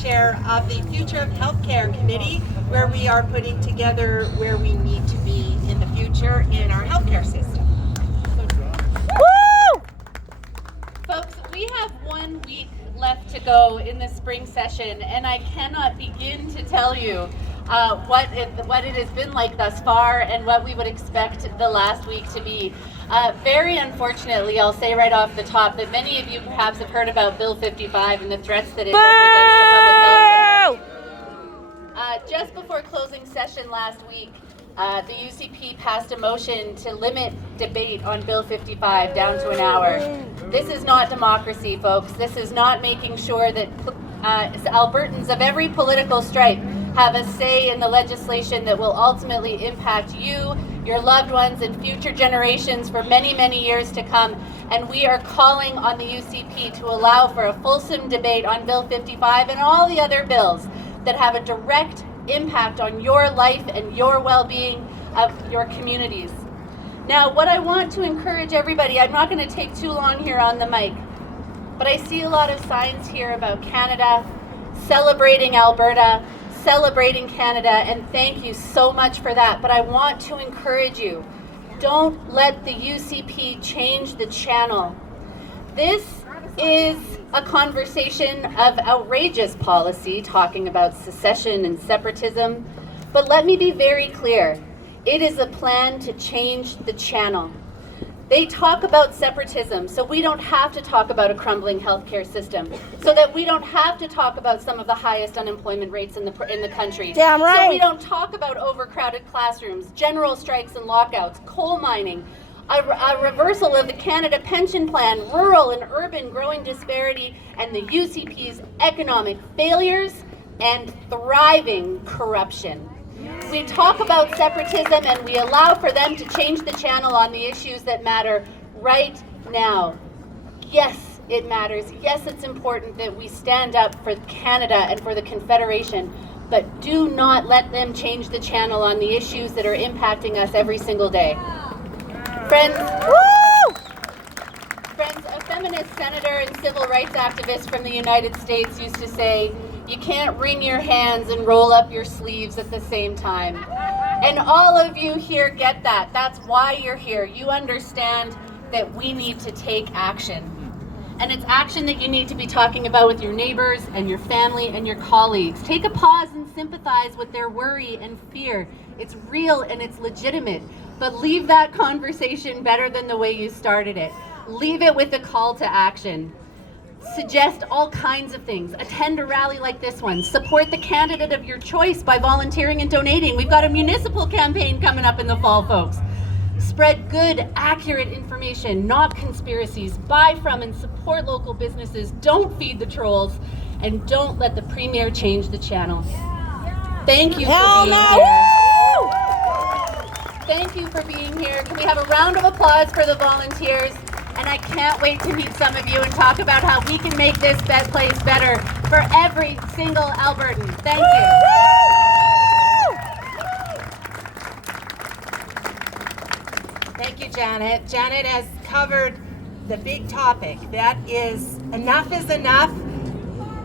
chair of the Future of Healthcare Committee, where we are putting together where we need to be in the future in our healthcare system. Woo! Folks, we have 1 week left to go in the spring session, and I cannot begin to tell you what it has been like thus far and what we would expect the last week to be. Very unfortunately, I'll say right off the top that many of you perhaps have heard about Bill 55 and the threats that it represents to public health. Just before closing session last week, the UCP passed a motion to limit debate on Bill 55 down to an hour. This is not democracy, folks. This is not making sure that Albertans of every political stripe have a say in the legislation that will ultimately impact you, your loved ones, and future generations for many, many years to come. And we are calling on the UCP to allow for a fulsome debate on Bill 55 and all the other bills that have a direct impact on your life and your well-being of your communities. Now, what I want to encourage everybody, I'm not going to take too long here on the mic, but I see a lot of signs here about Canada, celebrating Alberta, celebrating Canada, and thank you so much for that. But I want to encourage you, don't let the UCP change the channel. This is a conversation of outrageous policy, talking about secession and separatism. But let me be very clear, it is a plan to change the channel. They talk about separatism, so we don't have to talk about a crumbling healthcare system, so that we don't have to talk about some of the highest unemployment rates in the country. Damn right. So we don't talk about overcrowded classrooms, general strikes and lockouts, coal mining, a reversal of the Canada pension plan, rural and urban growing disparity, and the UCP's economic failures and thriving corruption. We talk about separatism and we allow for them to change the channel on the issues that matter right now. Yes, it matters. Yes, it's important that we stand up for Canada and for the Confederation, but do not let them change the channel on the issues that are impacting us every single day. Friends, a feminist senator and civil rights activist from the United States used to say, you can't wring your hands and roll up your sleeves at the same time. And all of you here get that. That's why you're here. You understand that we need to take action. And it's action that you need to be talking about with your neighbors and your family and your colleagues. Take a pause and sympathize with their worry and fear. It's real and it's legitimate. But leave that conversation better than the way you started it. Leave it with a call to action. Suggest all kinds of things. Attend a rally like this one. Support the candidate of your choice by volunteering and donating. We've got a municipal campaign coming up in the fall, folks. Spread good, accurate information, not conspiracies. Buy from and support local businesses. Don't feed the trolls. And don't let the Premier change the channel. Thank you for being here. Thank you for being here. Can we have a round of applause for the volunteers? And I can't wait to meet some of you and talk about how we can make this place better for every single Albertan. Thank you. Thank you, Janet. Janet has covered the big topic. That is enough is enough.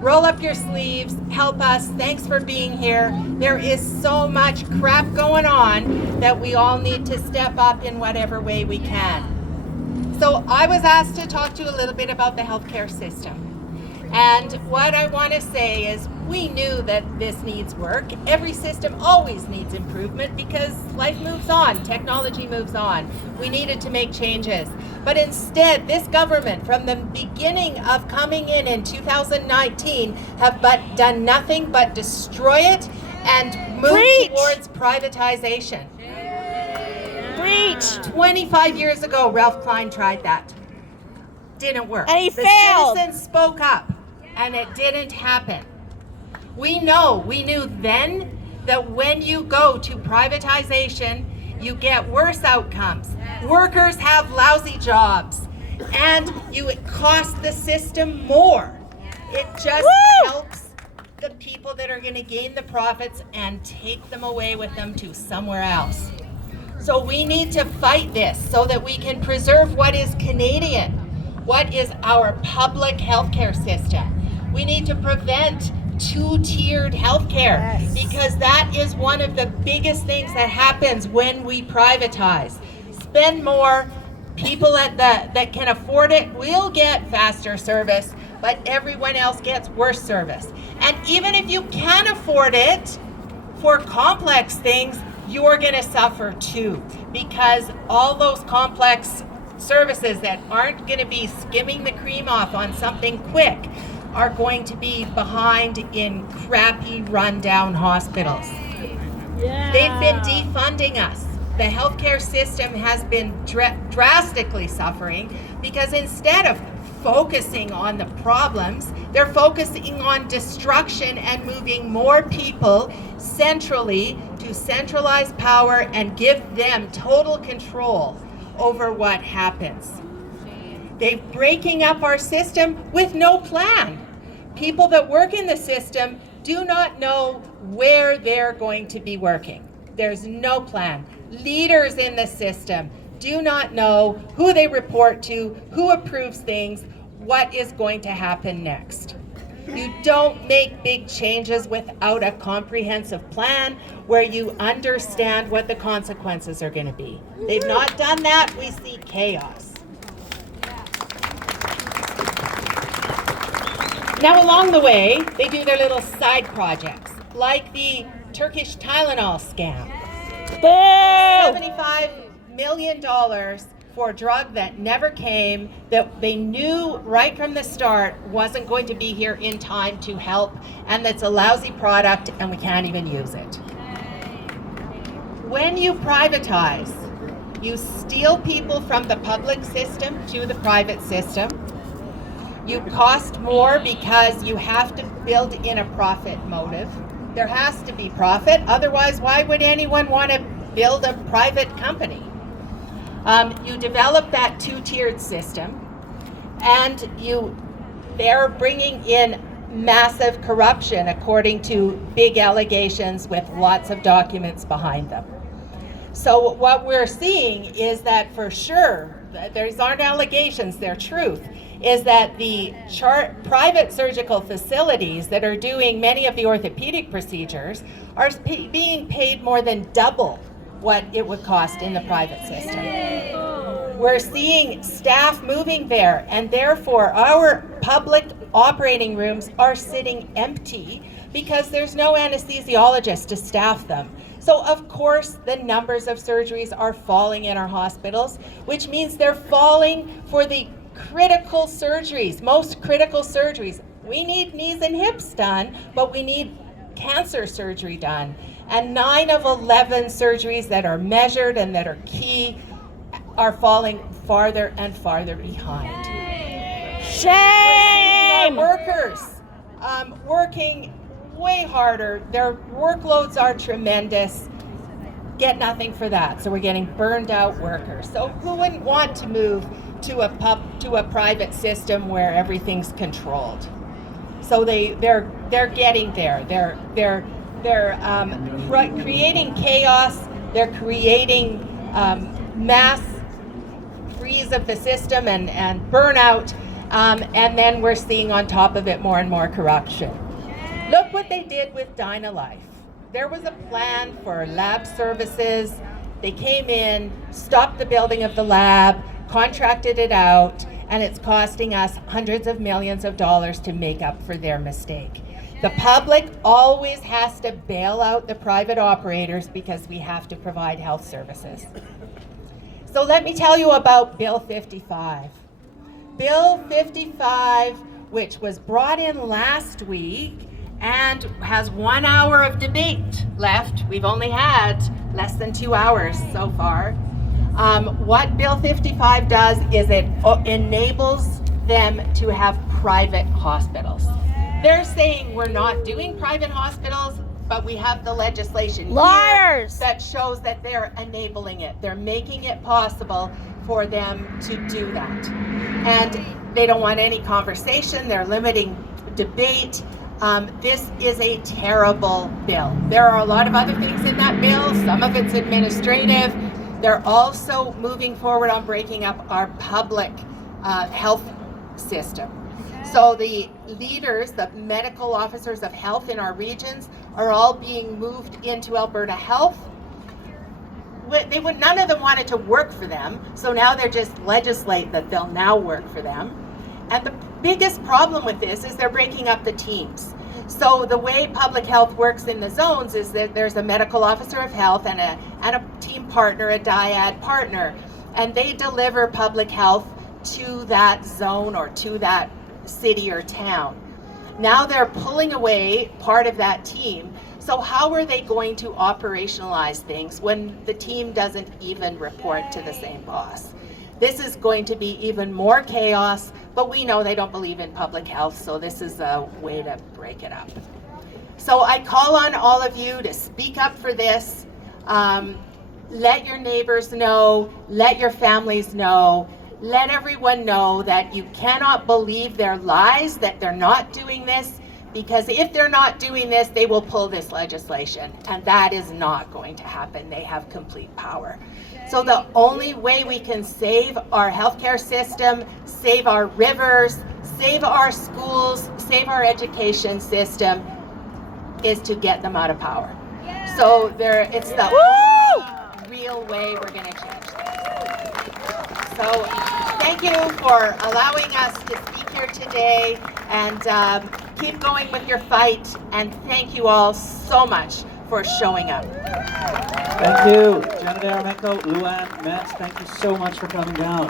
Roll up your sleeves, help us. Thanks for being here. There is so much crap going on that we all need to step up in whatever way we can. So I was asked to talk to you a little bit about the healthcare system. And what I want to say is we knew that this needs work. Every system always needs improvement because life moves on, technology moves on. We needed to make changes. But instead, this government, from the beginning of coming in 2019, have done nothing but destroy it and move towards privatization. 25 years ago, Ralph Klein tried that. Didn't work. And he the failed. Citizens spoke up, and it didn't happen. We knew then that when you go to privatization, you get worse outcomes. Workers have lousy jobs, and it costs the system more. It just helps the people that are going to gain the profits and take them away with them to somewhere else. So we need to fight this so that we can preserve what is Canadian, what is our public healthcare system. We need to prevent two-tiered healthcare, because that is one of the biggest things that happens when we privatize. Spend more, people that can afford it will get faster service, but everyone else gets worse service. And even if you can afford it for complex things, you're going to suffer too, because all those complex services that aren't going to be skimming the cream off on something quick are going to be behind in crappy, rundown hospitals. Yeah. They've been defunding us. The healthcare system has been drastically suffering because instead of focusing on the problems, they're focusing on destruction and moving more people centrally to centralize power and give them total control over what happens. They're breaking up our system with no plan. People that work in the system do not know where they're going to be working. There's no plan. Leaders in the system do not know who they report to, who approves things, what is going to happen next. You don't make big changes without a comprehensive plan where you understand what the consequences are going to be. They've not done that. We see chaos. Now, along the way, they do their little side projects, like the Turkish Tylenol scam. $75 million for a drug that never came, that they knew right from the start wasn't going to be here in time to help, and that's a lousy product and we can't even use it. When you privatize, you steal people from the public system to the private system. You cost more because you have to build in a profit motive. There has to be profit, otherwise why would anyone want to build a private company? You develop that two-tiered system, and they're bringing in massive corruption according to big allegations with lots of documents behind them. So what we're seeing is that for sure, these aren't allegations, they're truth, is that the private surgical facilities that are doing many of the orthopedic procedures are being paid more than double what it would cost in the private system. We're seeing staff moving there, and therefore our public operating rooms are sitting empty because there's no anesthesiologist to staff them. So of course the numbers of surgeries are falling in our hospitals, which means they're falling for the critical surgeries, most critical surgeries. We need knees and hips done, but we need cancer surgery done. And 9 of 11 surgeries that are measured and that are key are falling farther and farther behind. Shame! Workers working way harder. Their workloads are tremendous. Get nothing for that. So we're getting burned out workers. So who wouldn't want to move to a private system where everything's controlled? So they're getting there. They're creating chaos. They're creating mass freeze of the system and burnout, and then we're seeing on top of it more and more corruption. Look what they did with DynaLife. There was a plan for lab services. They came in, stopped the building of the lab, contracted it out, and it's costing us hundreds of millions of dollars to make up for their mistake. The public always has to bail out the private operators because we have to provide health services. So let me tell you about Bill 55. Bill 55, which was brought in last week and has 1 hour of debate left. We've only had less than 2 hours so far. What Bill 55 does is it enables them to have private hospitals. They're saying we're not doing private hospitals, but we have the legislation Liars! here that shows that they're enabling it. They're making it possible for them to do that. And they don't want any conversation. They're limiting debate. This is a terrible bill. There are a lot of other things in that bill. Some of it's administrative. They're also moving forward on breaking up our public health system. So the leaders, the medical officers of health in our regions are all being moved into Alberta Health. None of them wanted to work for them, so now they're just legislate that they'll now work for them. And the biggest problem with this is they're breaking up the teams. So the way public health works in the zones is that there's a medical officer of health and a team partner, a dyad partner, and they deliver public health to that zone or to that city or town. Now they're pulling away part of that team. So how are they going to operationalize things when the team doesn't even report to the same boss? This is going to be even more chaos, but we know they don't believe in public health, so this is a way to break it up. So I call on all of you to speak up for this. Let your neighbors know, let your families know, let everyone know that you cannot believe their lies, that they're not doing this, because if they're not doing this, they will pull this legislation, and that is not going to happen. They have complete power. So the only way we can save our healthcare system, save our rivers, save our schools, save our education system is to get them out of power. So it's the only real way we're going to change things. So thank you for allowing us to speak here today, and keep going with your fight, and thank you all so much for showing up. Thank you, Janet Eremenko, Luanne Metz. Thank you so much for coming down.